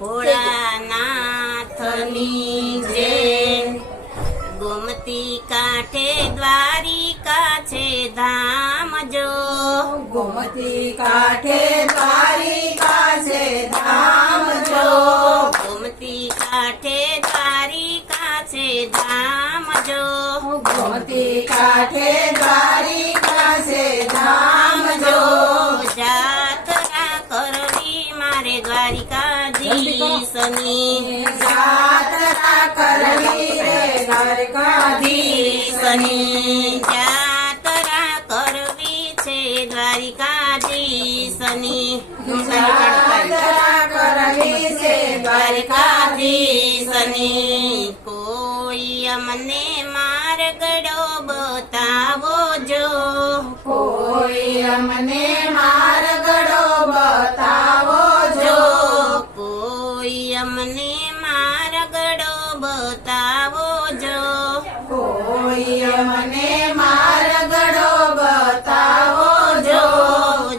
ભોળાનાથની જય। ગોમતી કાંઠે દ્વારિકા છે ધામ જો, ગોમતી કાંઠે દ્વારિકા છે ધામ જો, ગોમતી કાંઠે દ્વારિકા છે ધામ જો, ગોમતી કાંઠે દ્વારિકા છે ધામ જો, જાત્રા કરવી મારે દ્વારિકાધીશની, જાત્રા કરવી રે દ્વારિકાધીશની, જાત્રા કરવી છે દ્વારિકાધીશની, જાત્રા કરવી છે દ્વારિકાધીશની। કોઈ અમને માર્ગડો બતાવો જો, કોઈ અમને માર્ગડો બતાવો જો, કોઈ અમને માર્ગડો બતાવો જો, કોઈ અમને માર્ગડો બતાવો જો,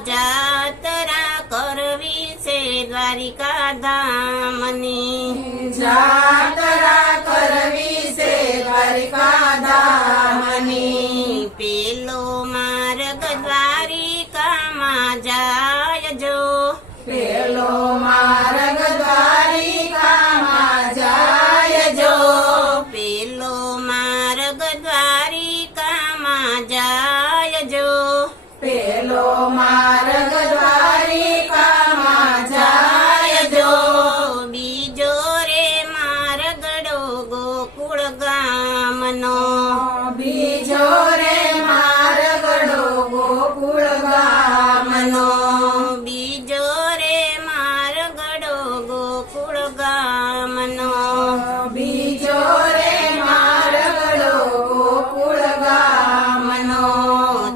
જાત્રા કરવી છે દ્વારિકા ધામની, જાત્રા કરવી છે દ્વારિકા ધામની, પેલો માર્ગ દ્વારિકામાં જાય જો, પેલો માર્ગ દ્વારિકામાં જાય જો, પેલો માર્ગ દ્વારિકામાં જાય જો, પેલો માર્ગ દ્વારિકામાં જાય જો, બીજો રે માર્ગડો ગોકુળ ગામનો, બીજો રે માર્ગડો ગોકુળ ગામનો, બીજો રે માર્ગડો ગોકુળ ગામનો, બીજો રે માર્ગડો ગોકુળ ગામનો,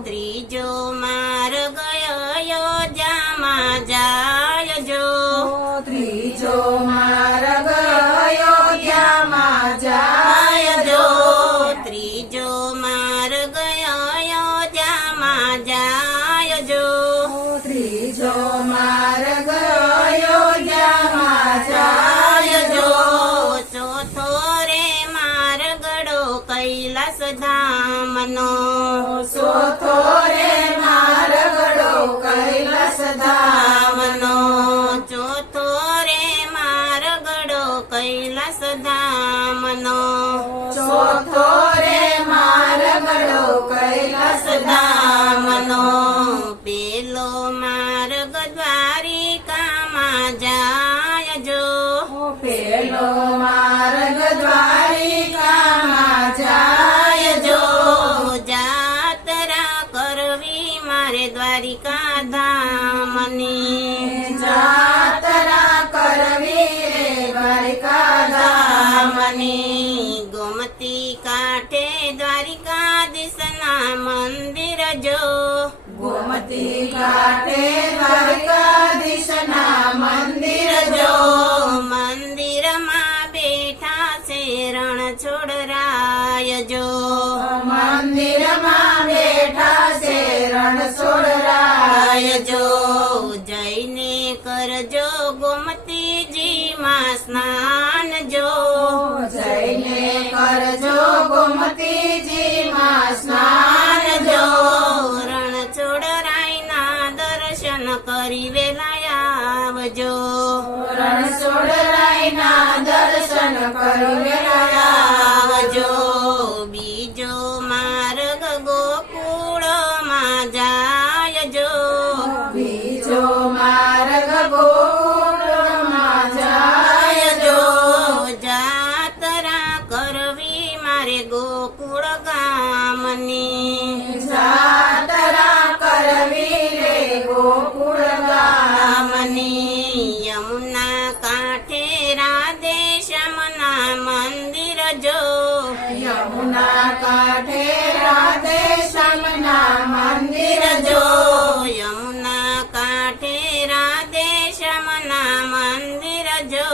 ત્રીજો માર્ગ અયોધ્યામાં જાય જો, ત્રીજો માર્ગ અયોધ્યામાં જાય જો, ત્રીજો માર્ગ અયોધ્યામાં જાય જો, ત્રીજો માર્ગ અયોધ્યામાં જાય જો, ચોથો રે માર્ગડો કૈલાસ ધામનો, ચોથો રે માર્ગડો કૈલાસ ધામનો, ચોથો રે માર્ગડો કૈલાસ ધામનો, ચોથો રે માર્ગડો કૈલાસ ધામનો, પેલો માર્ગ દ્વારિકામાં જાય જો, પેલો માર્ગ દ્વારિકામાં જાય જો, જાત્રા કરવી મારે દ્વારિકા ધામની, જાત્રા કરવી રે દ્વારિકા ધામની, ગોમતી કાંઠે દ્વારિકાધીશના મંદિર જો, ગોમતી કાંઠે દ્વારિકાધીશના મંદિર જો, મંદિરમાં બેઠા છે રણછોડરાય જો, મંદિરમાં બેઠા છે રણછોડરાય જો, જઈને કરજો ગોમતીજીમાં સ્નાન જો, જઈને કરજો ગોમતીજીમાં સ્નાન જો, રણછોડરાયના દર્શન કરી વેલા આવજો, રણછોડરાયના દર્શન કરી આવજો, બીજો માર્ગ ગોકુળમાં જાય જો, બીજો માર્ગ ગોકુળમાં જાય જો, જાત્રા કરવી મારે ગોકુળ ગામની, જાત્રા કરવી રે ગોકુળ ગામની, યમુના કાંઠે રાધેશ્યામના મંદિર જો, યમુના કાંઠે રાધેશ્યામના મંદિર જો, યમુના કાંઠે રાધેશ્યામના મંદિર જો,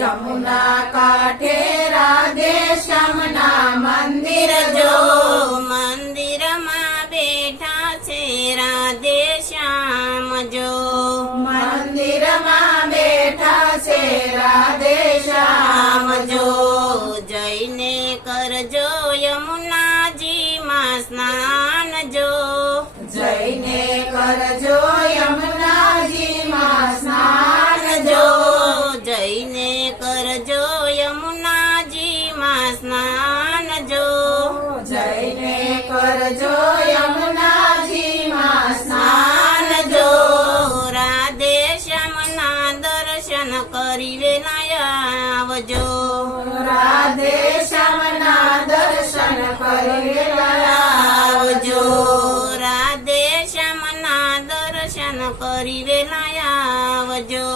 યમુના કાંઠે રાધેશ્યામના મંદિર જો, મંદિરમાં બેઠા છે રાધેશ્યામ જો, મંદિરમાં બેઠા છે રાધે શ્યામ આવજો જઈને કરજો યમુનાજીમાં સ્નાન જો જઈને કરજો યમુનાજીમાં સ્નાન જો જો જઈને કરજો યમુનાજીમાં સ્નાન જો જઈને કરજો યમુનાજીમાં સ્નાન સ્નાન જો જો રાધે શ્યામના દર્શન કરી વેલાય આવજો રાધે શ્યામના દર્શન કરી આવજો રાધે શ્યામના દર્શન કરી વેલાય આવજો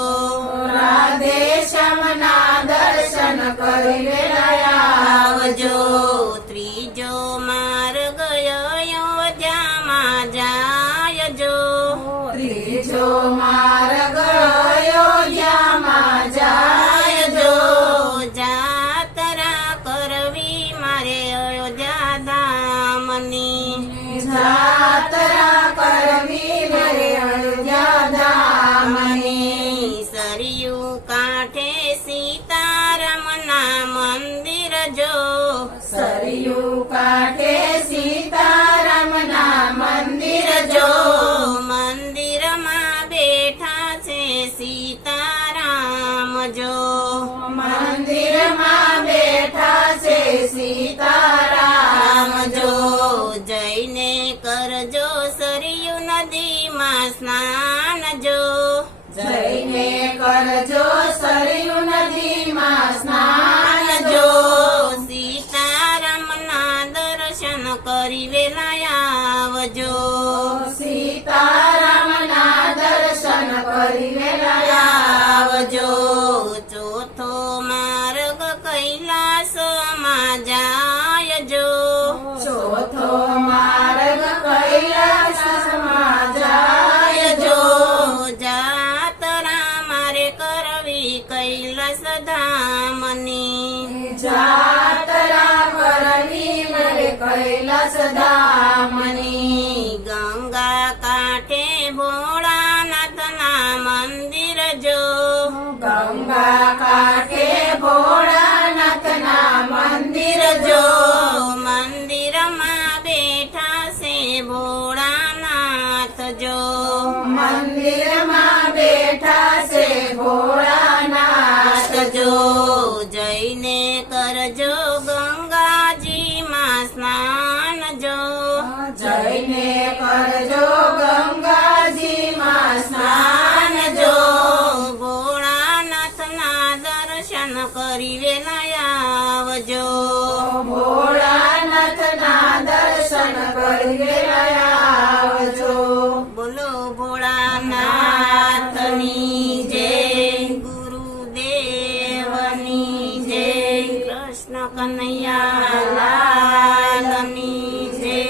રાધે શ્યામના દર્શન કરી આવજો ત્રીજો માર્ગ અયોધ્યામાં જાય જો ત્રીજો માર્ગ અયોધ્યામાં જાય જો જાતરા કરવી મારે અયોધ્યા ધામની જાતરા કરવી મારે અયોધ્યા ધામની સરયુ કાંઠે સીતારામના મંદિર જો સરયુ કાંઠે સીતારામના મંદિર જો મંદિરમાં બેઠા છે સીતારામ જો મંદિરમાં બેઠા છે સીતારામ જો જઈને કરજો સરયુ નદીમાં સ્નાન જો જઈને કરજો સરયુ નદીમાં સ્નાન જો જો સીતારામના દર્શન કરી વેલાય આવજો સીતારામના દર્શન કરી વેલાયા આવજો ચોથો માર્ગ કૈલાસમાં જાય જો ચોથો માર્ગ કૈલાસમાં જાય જો જાતરા મારે કરવી કૈલાસ ધામની જાતરા કરવી મારે કૈલાસ ધામની ગંગા કાંઠે ભોળાનાથના મંદિર જો ગંગા કાંઠે ભોળાનાથના મંદિર જો મંદિરમાં બેઠા છે ભોળાનાથ જો મંદિરમાં બેઠા છે ભોળાનાથ જો જઈને કરજો ગંગાજીમાં સ્નાન જો જઈને કરજો ગંગાજીમાં સ્નાન જો ભોળાનાથના દર્શન કરી વેલાય આવજો ભોળાનાથના દર્શન કરી વેલાયા આવજો બોલો ભોળાનાથની જય ગુરુદેવની જય કૃષ્ણ કનૈયા લાલની જય